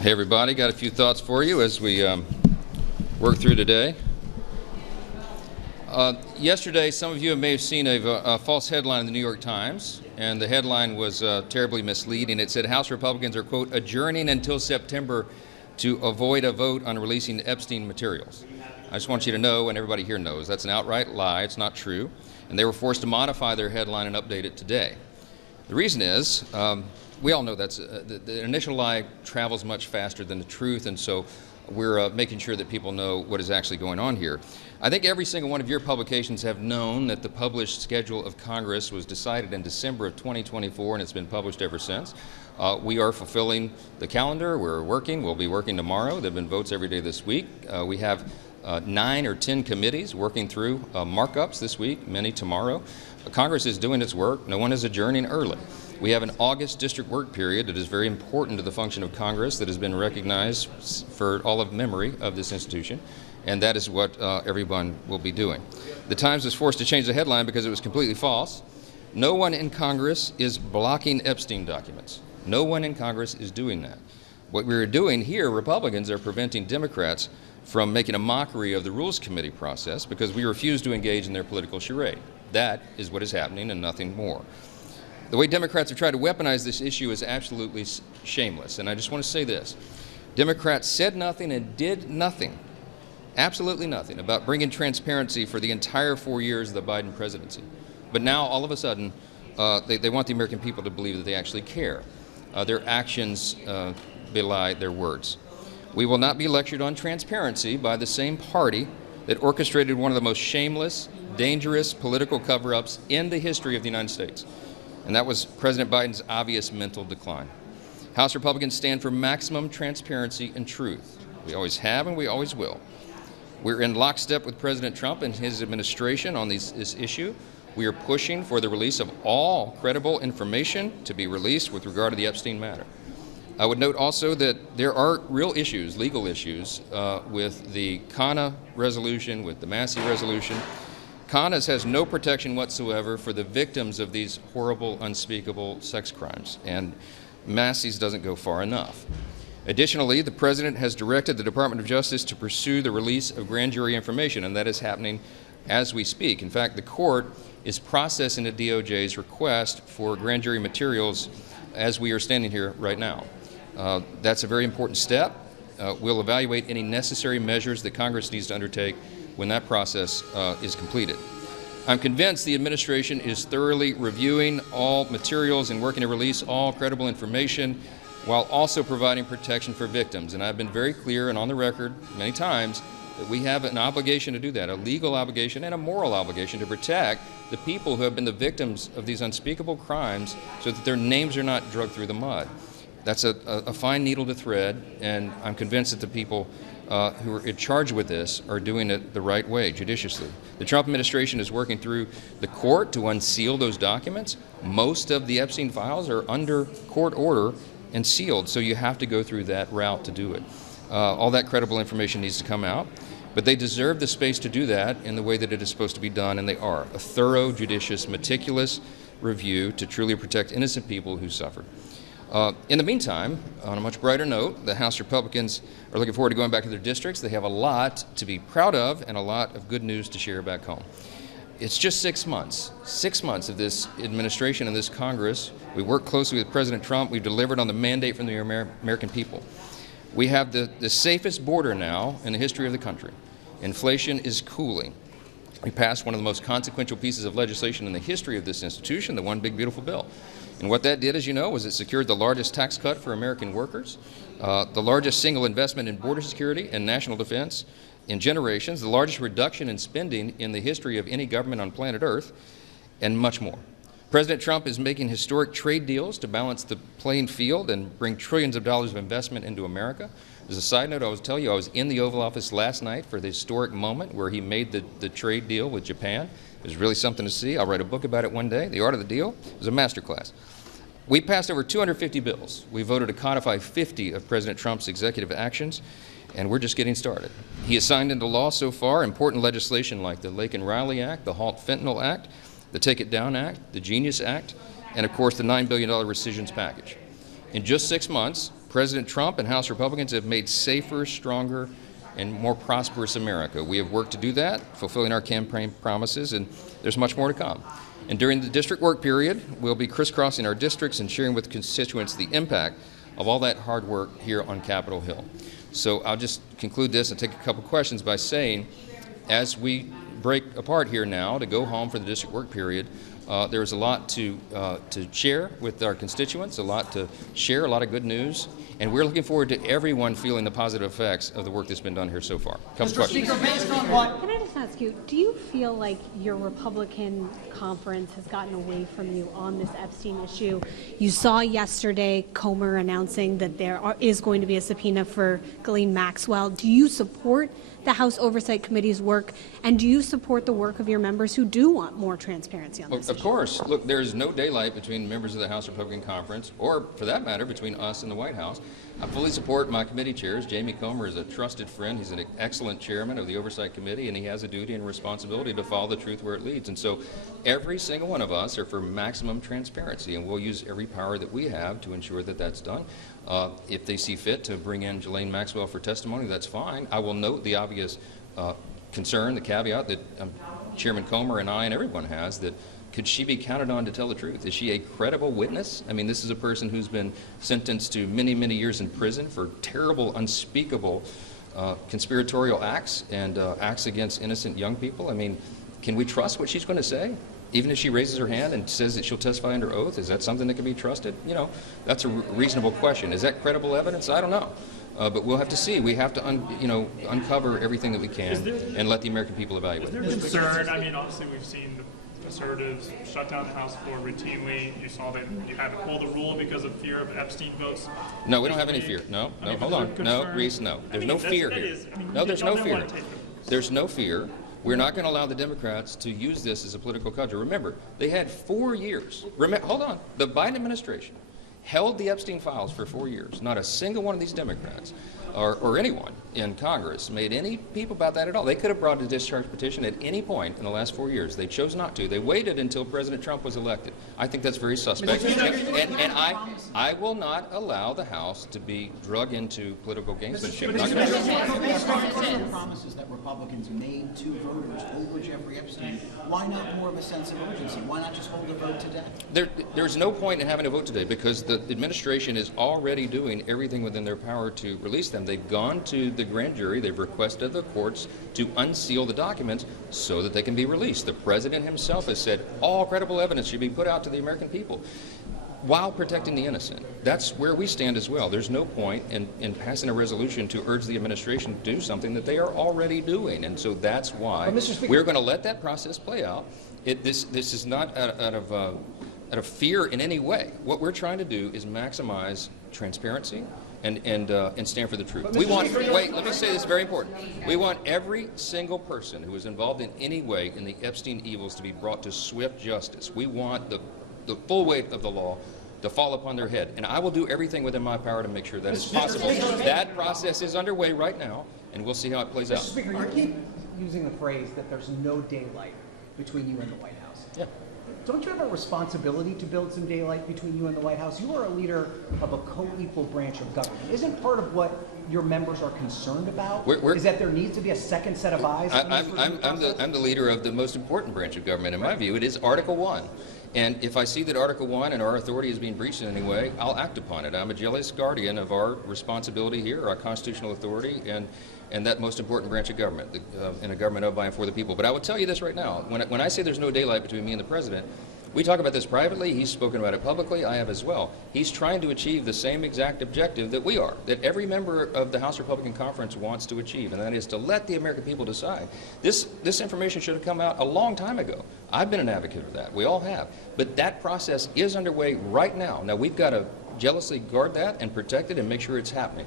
Hey everybody, got a few thoughts for you as we work through today. Yesterday, some of you may have seen a false headline in the New York Times, and the headline was terribly misleading. It said House Republicans are, quote, adjourning until September to avoid a vote on releasing Epstein materials. I just want you to know, and everybody here knows, that's an outright lie. It's not true. And they were forced to modify their headline and update it today. The reason is, we all know that's the initial lie travels much faster than the truth, and so we're making sure that people know what is actually going on here. I think every single one of your publications have known that the published schedule of Congress was decided in December of 2024, and it's been published ever since. We are fulfilling the calendar. We're working. We'll be working tomorrow. There have been votes every day this week. We have 9 or 10 committees working through markups this week, many tomorrow. Congress is doing its work. No one is adjourning early. We have an August district work period that is very important to the function of Congress that has been recognized for all of memory of this institution, and that is what everyone will be doing. The Times was forced to change the headline because it was completely false. No one in Congress is blocking Epstein documents. No one in Congress is doing that. What we're doing here, Republicans are preventing Democrats from making a mockery of the Rules Committee process because we refuse to engage in their political charade. That is what is happening and nothing more. The way Democrats have tried to weaponize this issue is absolutely shameless, and I just want to say this. Democrats said nothing and did nothing, absolutely nothing, about bringing transparency for the entire 4 years of the Biden presidency. But now, all of a sudden, they want the American people to believe that they actually care. Their actions belie their words. We will not be lectured on transparency by the same party that orchestrated one of the most shameless, dangerous political cover-ups in the history of the United States. And that was President Biden's obvious mental decline. House Republicans stand for maximum transparency and truth. We always have and we always will. We're in lockstep with President Trump and his administration on this issue. We are pushing for the release of all credible information to be released with regard to the Epstein matter. I would note also that there are real issues, legal issues, with the CANA resolution, with the Massey resolution. CANA has no protection whatsoever for the victims of these horrible, unspeakable sex crimes, and Massey's doesn't go far enough. Additionally, the President has directed the Department of Justice to pursue the release of grand jury information, and that is happening as we speak. In fact, the court is processing the DOJ's request for grand jury materials as we are standing here right now. That's a very important step. We'll evaluate any necessary measures that Congress needs to undertake when that process is completed. I'm convinced the administration is thoroughly reviewing all materials and working to release all credible information while also providing protection for victims. And I've been very clear and on the record many times that we have an obligation to do that, a legal obligation and a moral obligation to protect the people who have been the victims of these unspeakable crimes so that their names are not dragged through the mud. That's a fine needle to thread, and I'm convinced that the people who are in charge with this are doing it the right way, judiciously. The Trump administration is working through the court to unseal those documents. Most of the Epstein files are under court order and sealed, so you have to go through that route to do it. All that credible information needs to come out, but they deserve the space to do that in the way that it is supposed to be done, and they are. A thorough, judicious, meticulous review to truly protect innocent people who suffer. In the meantime, on a much brighter note, the House Republicans are looking forward to going back to their districts. They have a lot to be proud of and a lot of good news to share back home. It's just 6 months of this administration and this Congress. We worked closely with President Trump. We've delivered on the mandate from the American people. We have the safest border now in the history of the country. Inflation is cooling. We passed one of the most consequential pieces of legislation in the history of this institution, the One Big Beautiful Bill. And what that did, as you know, was it secured the largest tax cut for American workers, the largest single investment in border security and national defense in generations, the largest reduction in spending in the history of any government on planet Earth, and much more. President Trump is making historic trade deals to balance the playing field and bring trillions of dollars of investment into America. As a side note, I will tell you, I was in the Oval Office last night for the historic moment where he made the trade deal with Japan. It was really something to see. I'll write a book about it one day. The Art of the Deal. It was a masterclass. We passed over 250 bills. We voted to codify 50 of President Trump's executive actions, and we're just getting started. He has signed into law so far important legislation like the Lake and Riley Act, the Halt Fentanyl Act, the Take It Down Act, the Genius Act, and of course the $9 billion rescissions package. In just 6 months, President Trump and House Republicans have made safer, stronger, and more prosperous America. We have worked to do that, fulfilling our campaign promises, and there's much more to come. And during the district work period, we'll be crisscrossing our districts and sharing with constituents the impact of all that hard work here on Capitol Hill. So I'll just conclude this and take a couple questions by saying, as we break apart here now to go home for the district work period, there's a lot to share with our constituents, a lot to share, a lot of good news, and we're looking forward to everyone feeling the positive effects of the work that's been done here so far. Mr. Speaker, based on what? Can I just ask you, do you feel like your Republican conference has gotten away from you on this Epstein issue? You saw yesterday Comer announcing that there is going to be a subpoena for Ghislaine Maxwell. Do you support the House Oversight Committee's work, and do you support the work of your members who do want more transparency on this issue? Of course. Look, there's no daylight between members of the House Republican Conference, or for that matter, between us and the White House. I fully support my committee chairs. Jamie Comer is a trusted friend. He's an excellent chairman of the Oversight Committee, and he has a duty and responsibility to follow the truth where it leads. And so every single one of us are for maximum transparency, and we'll use every power that we have to ensure that that's done. If they see fit to bring in Ghislaine Maxwell for testimony, that's fine. I will note the obvious concern, the caveat that Chairman Comer and I and everyone has, that could she be counted on to tell the truth? Is she a credible witness? I mean, this is a person who's been sentenced to many, many years in prison for terrible, unspeakable conspiratorial acts and acts against innocent young people. I mean, can we trust what she's going to say? Even if she raises her hand and says that she'll testify under oath, is that something that can be trusted? You know, that's a reasonable question. Is that credible evidence? I don't know. But we'll have to see. We have to, uncover everything that we can and let the American people evaluate. Is there concern? I mean, obviously we've seen the conservatives shut down the House floor routinely. You saw that you had to pull the rule because of fear of Epstein votes. No, we don't have any fear. No, hold on. No, Reese, no. There's no fear here. No, there's no fear. There's no fear. We're not going to allow the Democrats to use this as a political cudgel. Remember, they had 4 years. Hold on. The Biden administration held the Epstein files for 4 years. Not a single one of these Democrats or anyone in Congress made any peep about that at all. They could have brought a discharge petition at any point in the last 4 years. They chose not to. They waited until President Trump was elected. I think that's very suspect. And I will not allow the House to be drug into political gamesmanship. Based on the promises that Republicans made to voters over Jeffrey Epstein, why not more of a sense of urgency? Why not just hold the vote today? There's no point in having a vote today because the administration is already doing everything within their power to release them. They've gone to the grand jury. They've requested the courts to unseal the documents so that they can be released. The president himself has said all credible evidence should be put out to the American people while protecting the innocent. That's where we stand as well. There's no point in passing a resolution to urge the administration to do something that they are already doing. And so that's why we're going to let that process play out. This is not out of fear in any way. What we're trying to do is maximize transparency and stand for the truth. We want, wait, let me say this, very important. We want every single person who is involved in any way in the Epstein evils to be brought to swift justice. We want the full weight of the law to fall upon their head. And I will do everything within my power to make sure that is possible. That process is underway right now, and we'll see how it plays out. Mr. Speaker, you keep using the phrase that there's no daylight between you and the White House. Yeah. Don't you have a responsibility to build some daylight between you and the White House? You are a leader of a co-equal branch of government. Isn't part of what your members are concerned about is that there needs to be a second set of eyes? I'm the leader of the most important branch of government. In my view, it is Article 1. And if I see that Article 1 and our authority is being breached in any way, I'll act upon it. I'm a jealous guardian of our responsibility here, our constitutional authority, and that most important branch of government, in a government of, by, and for the people. But I will tell you this right now. When I say there's no daylight between me and the president, we talk about this privately. He's spoken about it publicly. I have as well. He's trying to achieve the same exact objective that we are, that every member of the House Republican Conference wants to achieve, and that is to let the American people decide. This information should have come out a long time ago. I've been an advocate of that. We all have. But that process is underway right now. Now, we've got to jealously guard that and protect it and make sure it's happening.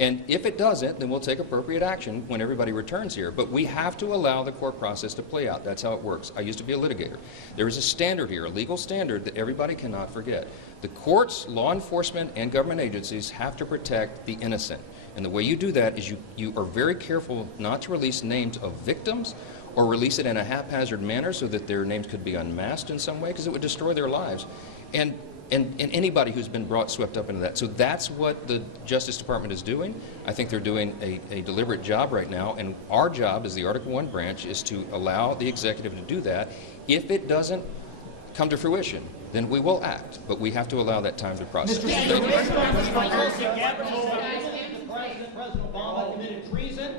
And if it doesn't, then we'll take appropriate action when everybody returns here. But we have to allow the court process to play out. That's how it works. I used to be a litigator. There is a standard here, a legal standard that everybody cannot forget. The courts, law enforcement, and government agencies have to protect the innocent. And the way you do that is you are very careful not to release names of victims or release it in a haphazard manner so that their names could be unmasked in some way, because it would destroy their lives. And and anybody who's been swept up into that. So that's what the Justice Department is doing. I think they're doing a deliberate job right now, and our job as the Article I branch is to allow the executive to do that. If it doesn't come to fruition, then we will act, but we have to allow that time to process. President Obama committed treason.